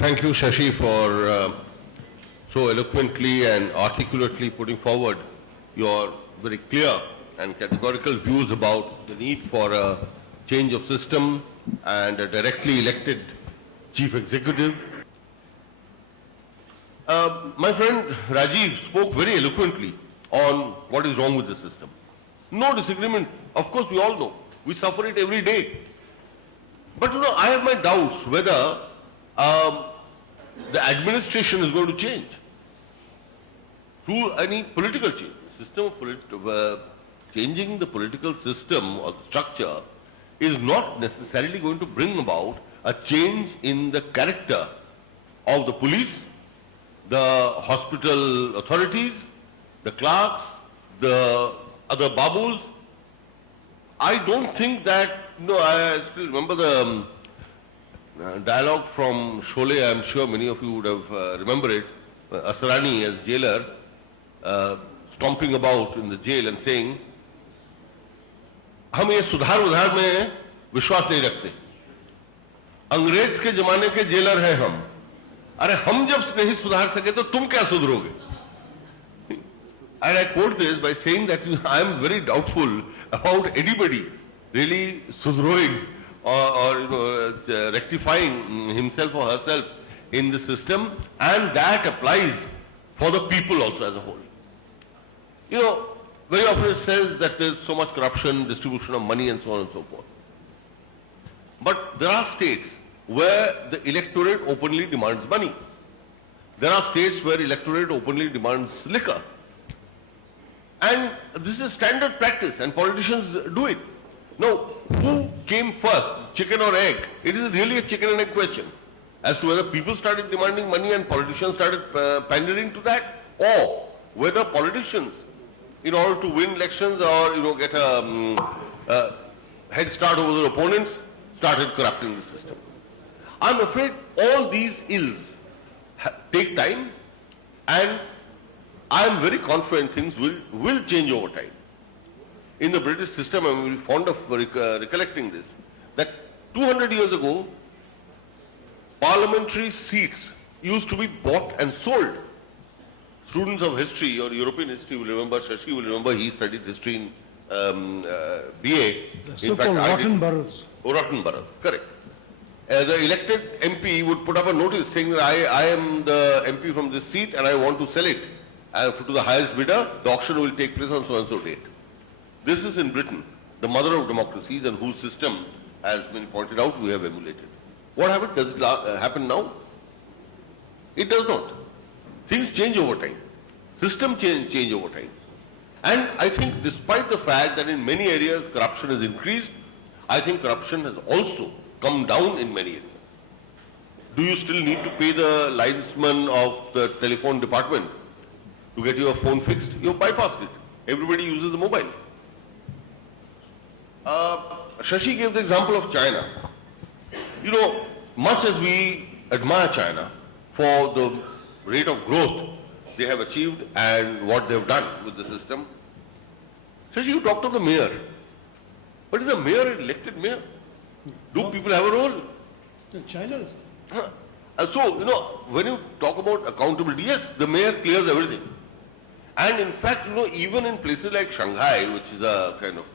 Thank you, Shashi, for so eloquently and articulately putting forward your very clear and categorical views about the need for a change of system and a directly elected chief executive. My friend Rajiv spoke very eloquently on what is wrong with the system. No disagreement. Of course, we all know. We suffer it every day. But I have my doubts whether the administration is going to change through any political change. Changing the political system or structure is not necessarily going to bring about a change in the character of the police, the hospital authorities, the clerks, the other babus. I don't think that, I still remember the dialogue from Sholay. I'm sure many of you would have remembered it. Asrani as jailer stomping about in the jail and saying, हम ये सुधार उधार में विश्वास नहीं रखते, अंग्रेज के जमाने के जेलर हैं हम, अरे हम जब नहीं सुधार सके तो तुम क्या सुधरोगे? And I quote this by saying that I am very doubtful about anybody really sudhroing or rectifying himself or herself in the system, and that applies for the people also as a whole. Very often it says that there is so much corruption, distribution of money and so on and so forth. But there are states where the electorate openly demands money. There are states where electorate openly demands liquor. And this is standard practice and politicians do it. Now, who came first, chicken or egg? It is really a chicken and egg question as to whether people started demanding money and politicians started pandering to that, or whether politicians, in order to win elections or get a head start over their opponents, started corrupting the system. I'm afraid all these ills take time, and I am very confident things will change over time. In the British system, I'm very fond of recollecting this, that 200 years ago, parliamentary seats used to be bought and sold. Students of history or European history will remember, Shashi will remember, he studied history in BA. The so-called rotten boroughs. Oh, rotten boroughs, correct. The elected MP would put up a notice saying that I am the MP from this seat and I want to sell it to the highest bidder. The auction will take place on so and so date. This is in Britain, the mother of democracies, and whose system, as many pointed out, we have emulated. What happened? Does it happen now? It does not. Things change over time. System change over time. And I think despite the fact that in many areas corruption has increased, I think corruption has also come down in many areas. Do you still need to pay the linesman of the telephone department to get your phone fixed? You have bypassed it. Everybody uses the mobile. Shashi gave the example of China. Much as we admire China for the rate of growth they have achieved and what they have done with the system, Shashi, you talked of the mayor. But is a mayor an elected mayor? Do people have a role? China is. So, when you talk about accountability, yes, the mayor clears everything. And in fact, even in places like Shanghai, which is a kind of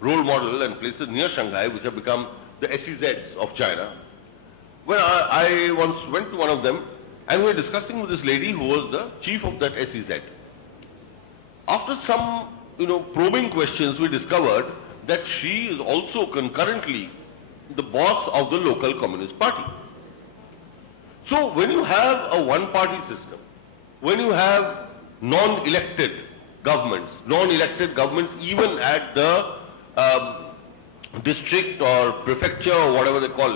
role model, and places near Shanghai, which have become the SEZs of China, when I once went to one of them, and we were discussing with this lady who was the chief of that SEZ. After some, probing questions, we discovered that she is also concurrently the boss of the local Communist Party. So when you have a one-party system, when you have non-elected governments even at the district or prefecture or whatever they call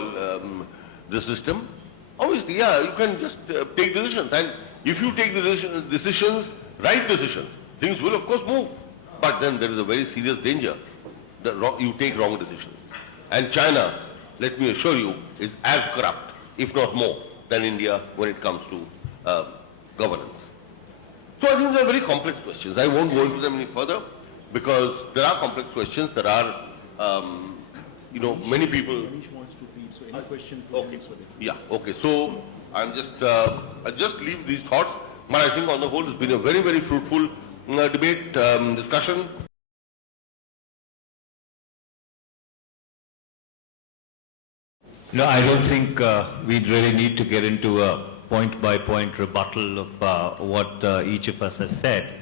the system, obviously, you can just take decisions. And if you take the decisions, right decisions, things will of course move. But then there is a very serious danger that you take wrong decisions. And China, let me assure you, is as corrupt, if not more, than India when it comes to governance. So I think they are very complex questions. I won't go into them any further because there are complex questions. There are many people. Manish wants to leave, so any question to Okay. Manish for them. Yeah, okay. So I'm I just leave these thoughts, but I think on the whole it's been a very, very fruitful debate, discussion. No, I don't think we really need to get into a point-by-point rebuttal of what each of us has said.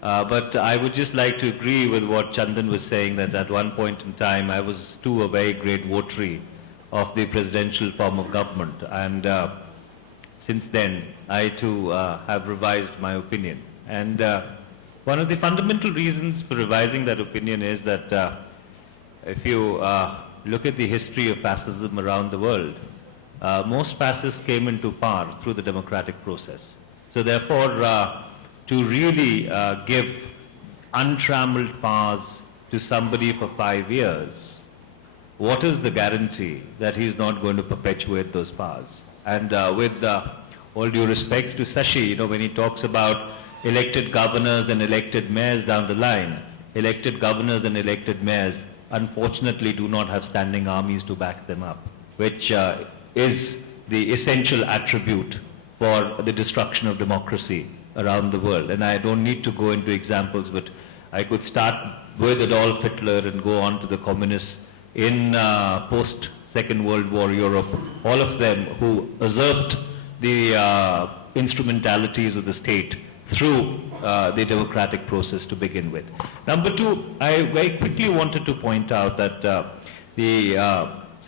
But I would just like to agree with what Chandan was saying, that at one point in time I was too a very great votary of the presidential form of government. And since then, I too have revised my opinion. And one of the fundamental reasons for revising that opinion is that if you look at the history of fascism around the world, most fascists came into power through the democratic process. So therefore, to really give untrammeled powers to somebody for 5 years, what is the guarantee that he is not going to perpetuate those powers? And with all due respects to Sashi, when he talks about elected governors and elected mayors down the line, elected governors and elected mayors unfortunately do not have standing armies to back them up, which is the essential attribute for the destruction of democracy around the world. And I don't need to go into examples, but I could start with Adolf Hitler and go on to the communists in post-Second World War Europe, all of them who usurped the instrumentalities of the state through the democratic process to begin with. Number two, I very quickly wanted to point out that the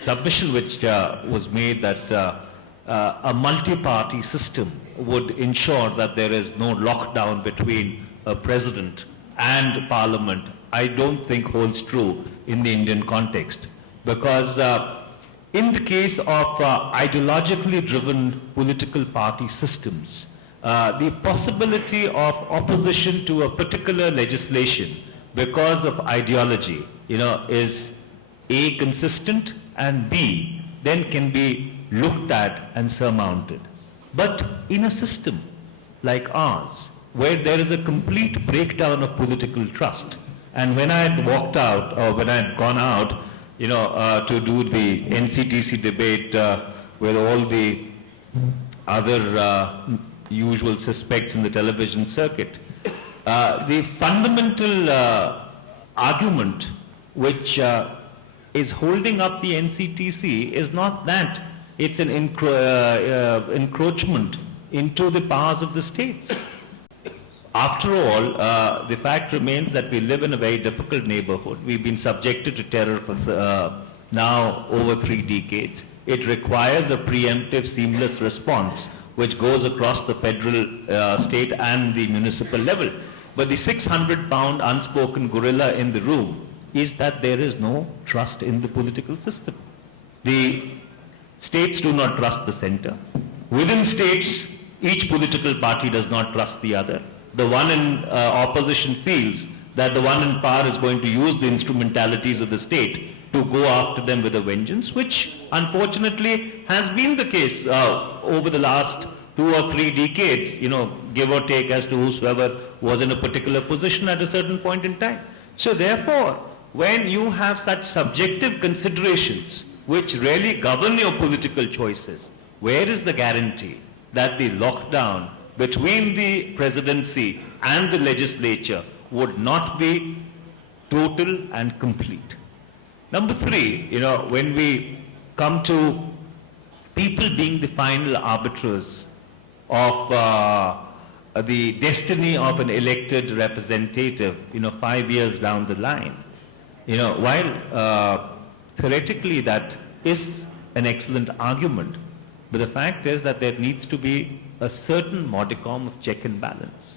submission which was made that a multi-party system would ensure that there is no lockdown between a president and parliament, I don't think holds true in the Indian context. Because in the case of ideologically driven political party systems, the possibility of opposition to a particular legislation because of ideology, is A, consistent, and B, then can be looked at and surmounted. But in a system like ours, where there is a complete breakdown of political trust, and when I had walked out, or when I had gone out, to do the NCTC debate with all the other usual suspects in the television circuit, the fundamental argument which is holding up the NCTC is not that it's an encroachment into the powers of the states. After all, the fact remains that we live in a very difficult neighborhood. We've been subjected to terror for now over 3 decades. It requires a preemptive, seamless response which goes across the federal, state and the municipal level. But the 600-pound unspoken gorilla in the room is that there is no trust in the political system. The states do not trust the center. Within states, each political party does not trust the other. The one in opposition feels that the one in power is going to use the instrumentalities of the state to go after them with a vengeance, which unfortunately has been the case over the last 2 or 3 decades, give or take as to whosoever was in a particular position at a certain point in time. So therefore, when you have such subjective considerations which really govern your political choices, where is the guarantee that the lockdown between the presidency and the legislature would not be total and complete? Number 3, when we come to people being the final arbiters of the destiny of an elected representative, 5 years down the line, while theoretically that is an excellent argument, but the fact is that there needs to be a certain modicum of check and balance.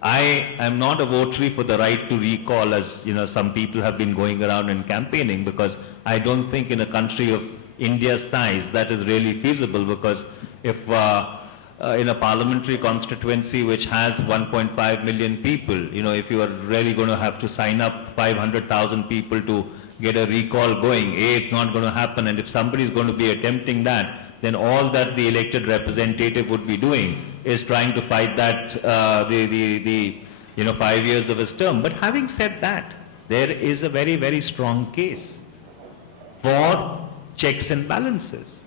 I am not a votary for the right to recall, as some people have been going around and campaigning, because I don't think in a country of India's size that is really feasible, because if in a parliamentary constituency which has 1.5 million people, if you are really going to have to sign up 500,000 people to get a recall going, it's not going to happen. And if somebody is going to be attempting that, then all that the elected representative would be doing is trying to fight that the 5 years of his term. But having said that, there is a very, very strong case for checks and balances.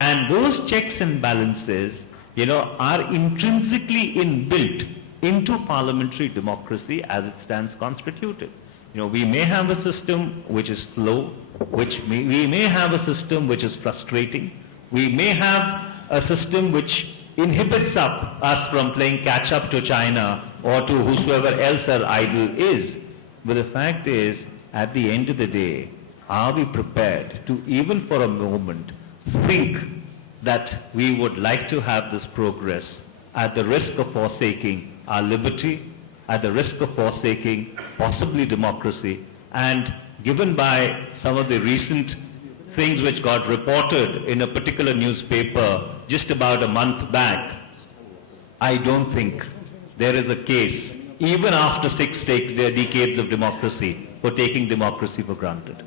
And those checks and balances, are intrinsically inbuilt into parliamentary democracy as it stands constituted. We may have a system which is slow, we may have a system which is frustrating, we may have a system which inhibits us from playing catch up to China or to whosoever else our idol is. But the fact is, at the end of the day, are we prepared to even for a moment think that we would like to have this progress at the risk of forsaking our liberty, at the risk of forsaking possibly democracy, and given by some of the recent things which got reported in a particular newspaper just about a month back, I don't think there is a case, even after 6 decades of democracy, for taking democracy for granted.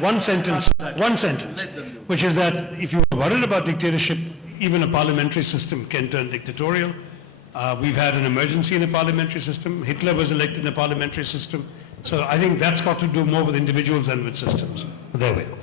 One sentence, which is that if you are worried about dictatorship, even a parliamentary system can turn dictatorial. We've had an emergency in a parliamentary system. Hitler was elected in a parliamentary system. So I think that's got to do more with individuals than with systems. There we go.